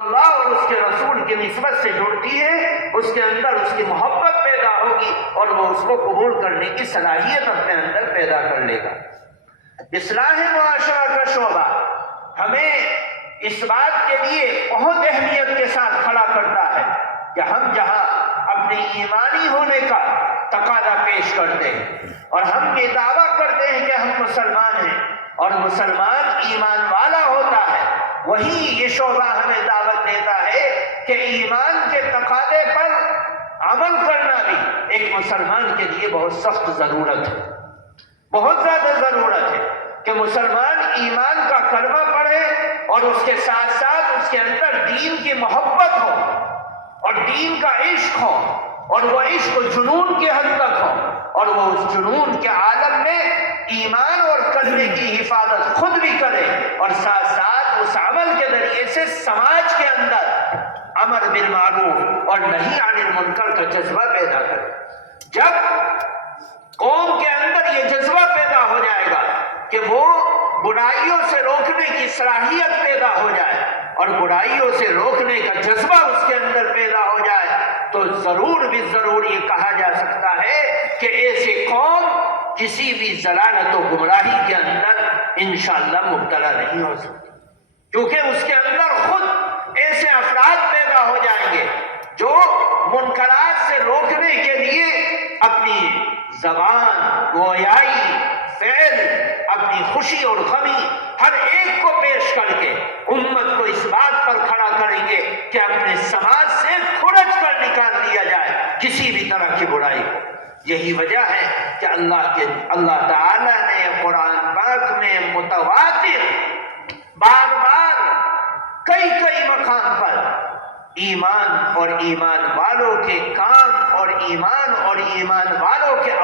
اللہ اور اس کے رسول کی نسبت سے جڑتی ہے، اس کے اندر اس کی محبت پیدا ہوگی اور وہ اس کو قبول کرنے کی صلاحیت اپنے اندر پیدا کر لے گا۔ اصلاح معاشرہ کا شعبہ ہمیں اس بات کے لیے بہت اہمیت کے ساتھ کھڑا کرتا ہے کہ ہم جہاں اپنے ایمانی ہونے کا تقاضا پیش کرتے ہیں اور ہم یہ دعویٰ کرتے ہیں کہ ہم مسلمان ہیں اور مسلمان ایمان والا ہوتا ہے، وہی یہ شعبہ ہمیں دعوت دیتا ہے کہ ایمان کے تقاضے پر عمل کرنا بھی ایک مسلمان کے لیے بہت سخت ضرورت ہے، بہت زیادہ ضرورت ہے کہ مسلمان ایمان کا کلمہ پڑھے اور اس کے ساتھ ساتھ اس کے اندر دین کی محبت ہو اور دین کا عشق ہو اور وہ عشق جنون کی حد تک ہو اور وہ اس جنون کے عالم میں ایمان اور کلمے کی حفاظت خود بھی کرے اور ساتھ ساتھ اس عمل کے ذریعے سے سماج کے اندر امر بالمعروف اور نہی عن المنکر کا جذبہ پیدا کرے۔ جب قوم کے اندر یہ جذبہ پیدا ہو جائے گا کہ وہ برائیوں سے روکنے کی صلاحیت پیدا ہو جائے اور برائیوں سے روکنے کا جذبہ اس کے اندر پیدا ہو جائے تو ضرور بھی ضرور یہ کہا جا سکتا ہے کہ ایسی قوم کسی بھی ضلالت و گمراہی کے اندر انشاءاللہ مبتلا نہیں ہو سکتی، کیونکہ اس کے اندر خود ایسے افراد پیدا ہو جائیں گے جو منکرات سے روکنے کے لیے اپنی زبان، گویائی، فعل، اپنی خوشی اور غمی ہر ایک کو پیش کر کے امت کو اس بات پر کھڑا کریں گے کہ اپنے سماج سے کھرچ کر نکال دیا جائے کسی بھی طرح کی برائی کو۔ یہی وجہ ہے کہ اللہ تعالی نے قرآن پاک میں متواتر بار بار کئی مقام پر ایمان اور ایمان والوں کے کام اور ایمان والوں کے